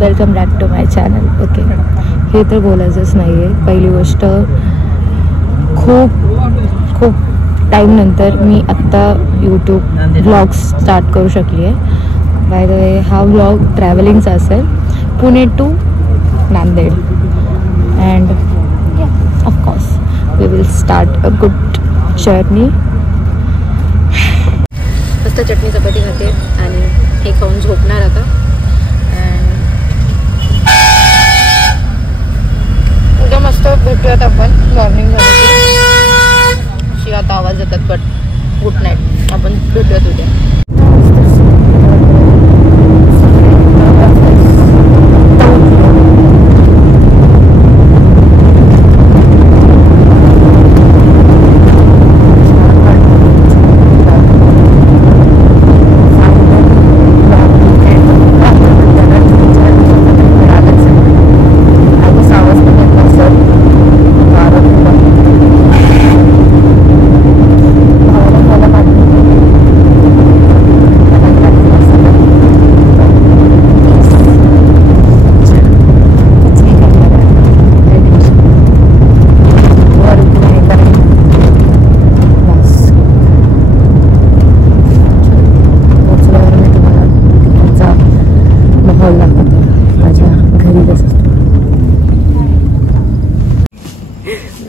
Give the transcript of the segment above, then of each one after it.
Welcome back to my channel. Okay, हे तर बोलायचंच नाही आहे. पहिली गोष्ट, खूप टाईमनंतर मी आत्ता यूट्यूब व्लॉग्स स्टार्ट करू शकली आहे. बाय द वे, हा व्लॉग ट्रॅव्हलिंगचा असेल, Pune to Nanded. And of course we will start a good journey. मस्त चटणी चपाती खाते आणि हे खाऊन झोपणार आता. उद्या मस्त भेटूयात आपण. मॉर्निंग झाली आता आवाज येतात, बट गुड नाईट. आपण भेटूयात उद्या.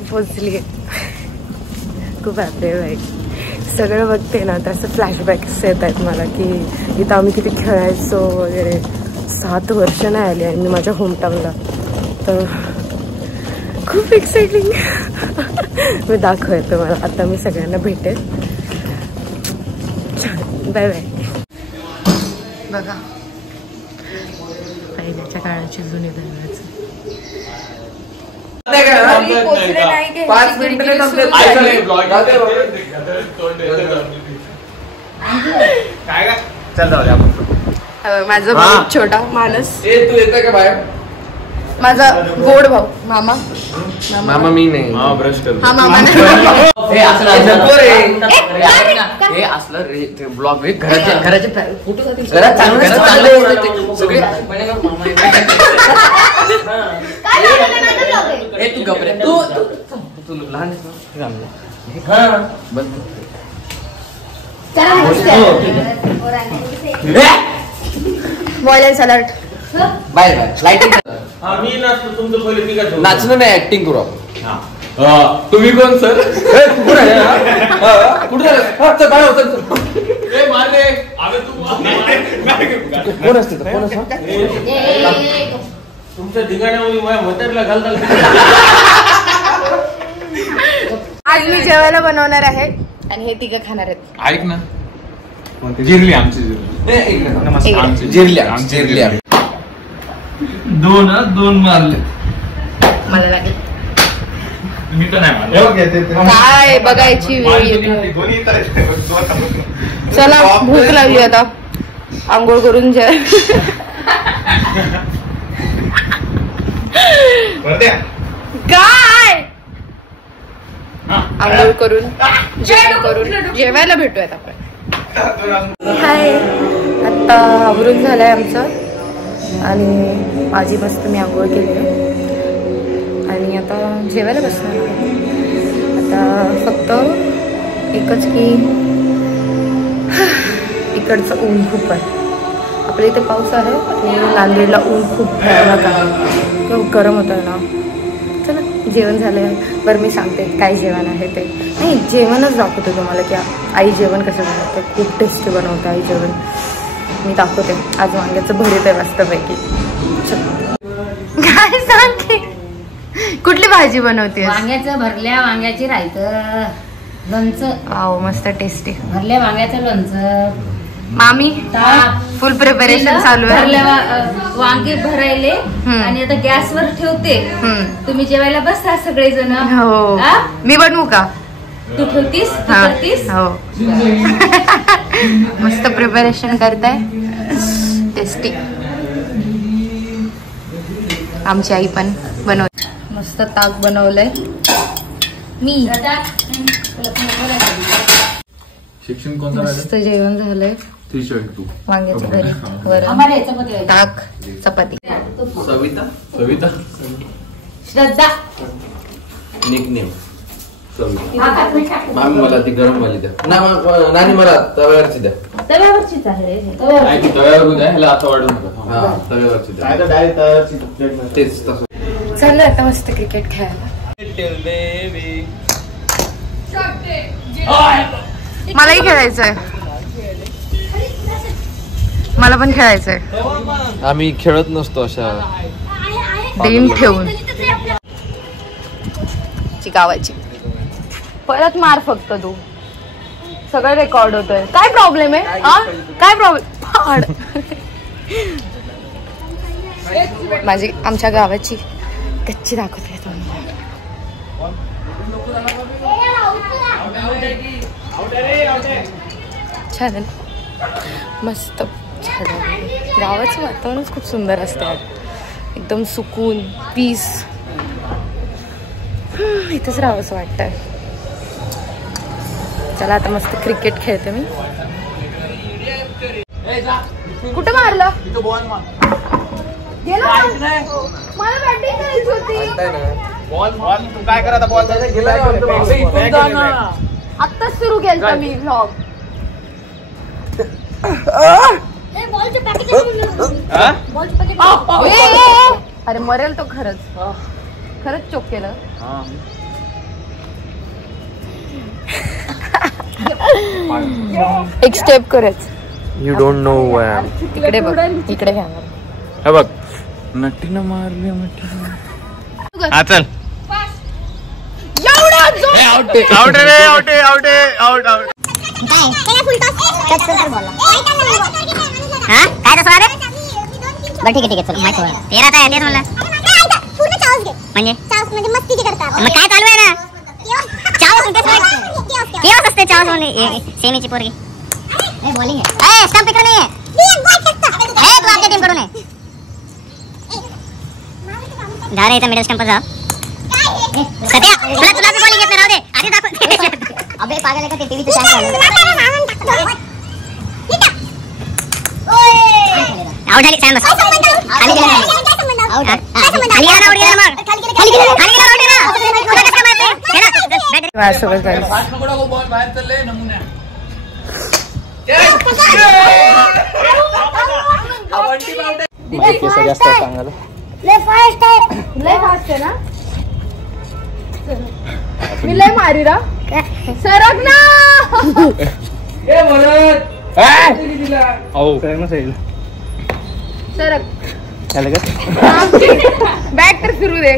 पोचली. खूप हॅपी आहे भाई. सगळं बघते ना तसं फ्लॅशबॅक्स येत आहेत मला की इथं आम्ही किती खेळायचो वगैरे. 7 वर्ष नाही आली आणि मी माझ्या होमटाऊनला, तर खूप एक्साइटिंग. मी दाखवते मला आता. मी सगळ्यांना भेटेल. Bye bye. बघा पहिल्याच्या काळाची जुनी दरवाजा. 5 मिनिटं माझा छोटा माणूस, तू येतं का बाहेर? माझा गोड भाऊ मामा. मामा मी नाही, मामा ब्रश करतो. हा मामा हे असलं रे ब्लॉग. घराचे फोटो सगळे. तू गपरे, तू लहान violence alert. Bye bye. Lighting नाचणं नाही, ऍक्टिंग करू आपण. तुम्ही कोण सर? कोण असते? कोण असतं तुमच्या ठिकाणामध्ये माझ्या मटरला घालता? आज मी जेवायला बनवणार आहे आणि हे तिघं खाणार आहेत. ऐक ना, जिरली आमची जिरली. दोन मारले. मला लागेल. मी तर नाही मारले. काय बघायची वेळ येते. चला भूक लागली आता. आंघोळ करून जेव. काय आंघोळ करून जेवण करून जेवायला भेटूयात आपण. हाय, आता आवरून झालंय आमचं आणि माझी मस्त मी आंघोळ केली आणि आता जेवायला बसणार. आता फक्त एकच की इकडचं ऊन खूप आहे. आपल्या इथे पाऊस आहे आणि नांदेडला ऊन खूप भयानक आहे. खूप गरम होतं ना. चला जेवण झालं. बरं मी सांगते काय जेवण आहे ते. नाही, जेवणच दाखवते तुम्हाला की आई जेवण कसं बनवते. खूप टेस्टी बनवते आई जेवण. मी दाखवते. आज वांग्याचं भरीत आहे मस्तपैकी. काय सांगते? कुठली भाजी बनवते? वांग्याचं भरल्या वांग्याची रायतं लोणचं. आहो मस्त टेस्टी. भरल्या वांग्याचं लोणचं. मामी फुल प्रिपरेशन चालू आहे. वांगे भरायले आणि आता गॅसवर ठेवते. तुम्ही जेवायला बसता सगळेजण. हो, मी बनवू का? तू ठेवतीस? हो. मस्त प्रिपरेशन करताय. टेस्टी. आमची आई पण बनवते. मस्त ताक बनवलंय मी. शिक्षण कोणतं? मस्त जेवण झालंय. टी-शर्ट तू वांग्याची भरीत, वरण, ताक, चपाती. सविता सविता श्रद्धा निकनेम सविता. मामी मला ती गरम वाली द्या. नानी मला तव्यावरची द्या. तव्यावरचीच आहे रे. नाही ती तव्यावर द्या, ह्याला आता वाढून नका. हा तव्यावरची द्या. डायरेक्ट तव्यावरची तेच तसं. चाललं आता मस्त क्रिकेट खेळायला. मलाही खेळायचंय. मला पण खेळायचंय. आम्ही खेळत नसतो अशा देईन ठेवून गावाची. परत मार फक्त तू. सगळं रेकॉर्ड होतंय. काय प्रॉब्लेम आहे? काय प्रॉब्लेम? माझी आमच्या गावाची कच्ची दाखवते तुम्हाला. छान आहे मस्त. छान आहे. गावाचं वातावरणच खूप सुंदर असतं. एकदम सुकून पीस. इथेच राहावंसं वाटतंय. चला आता मस्त क्रिकेट खेळते मी. कुठं मारलं? मला बॅटिंग करायची होती. काय करा बॉल आत्ताच सुरू केलं मी व्लॉग. अरे मरेल तो खरंच. खरंच चोक केलं. एक स्टेप करच. You don't know why. इकडे बघ. इकडे घ्या. हे बघ नट्टीनं मारली. हा चल. आउट रे. Out out out out. काय तसं रे? बरं ठीक आहे चल माहिती आहे. तेरा काय आहे मला म्हणजे मस्ती करतात. मग काय चालू आहे ना? चावस असते. चावस म्हणजे सेमीची पोरगी. बॉलिंग आहे. स्टंप इकडे नाही आहे. तू आपल्या टीम कडून आहे. जा रे इथं मिडल स्टंप जा. सध्या तुला बी बॉलिंग येत नाही. राहू दे आधी दाखव. अबे पागल आहे का ते? टीव्हीचं चॅनल आउट झाली. सॅम बस खाली गेला. आउट खाली गेला ना. मग खाली गेला आउट आहे ना. तुला कसं मारते हे ना. माझ्यासोबत जाईल. बॉल बाहेर चालले नमुन्या. लय फास्ट आहे ना. मी लय मारी रा. सरक ना. सरक. बॅट तर फिरू दे.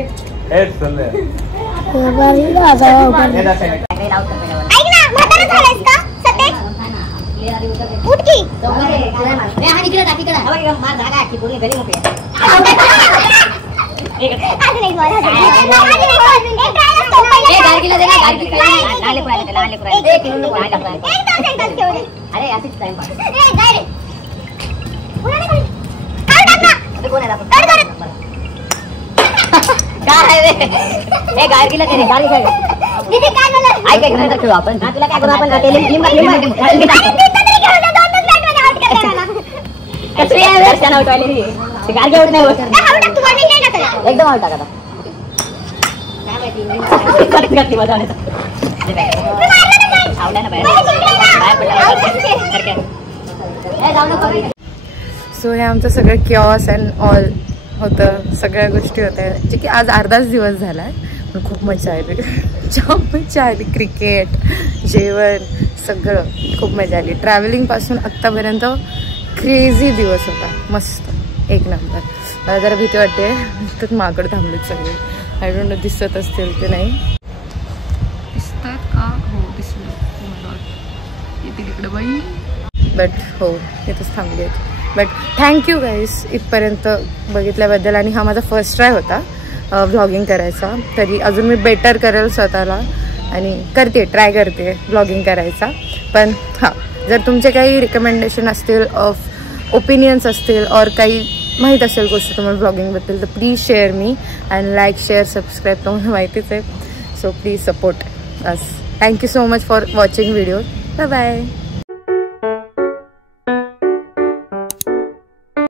आपण तुला काय करू? आपण एकदम आउट टाका. सो हे आमचं सगळं किऑस अँड ऑल होतं. सगळ्या गोष्टी होत्या जे की आज अर्धाच दिवस झाला आहे. पण खूप मजा आली. जाम मजा आली. क्रिकेट, जेवण सगळं खूप मजा आली. ट्रॅव्हलिंगपासून आत्तापर्यंत क्रेझी दिवस होता. मस्त एक नंबर. मला जरा भीती वाटते तर मागड थांबलेत सगळे. आय डोंट नो दिसत असतील ते नाही. दिसतात का? हो दिसलं. येते तिकडे बाई. बट हो इथंच थांबले आहेत. बट थँक्यू गाईस इथपर्यंत बघितल्याबद्दल. आणि हा माझा फर्स्ट ट्राय होता व्लॉगिंग करायचा. तरी अजून मी बेटर करेल स्वतःला आणि ट्राय करते व्लॉगिंग करायचा. पण हां जर तुमचे काही रिकमेंडेशन असतील, ओपिनियन्स असतील और काही माहीत असेल गोष्ट तुम्हाला ब्लॉगिंगबद्दल तर प्लीज शेअर मी. अँड लाईक शेअर सबस्क्राईब तुम्हाला माहितीच आहे. So please support us. Thank you so much for watching video. Bye bye.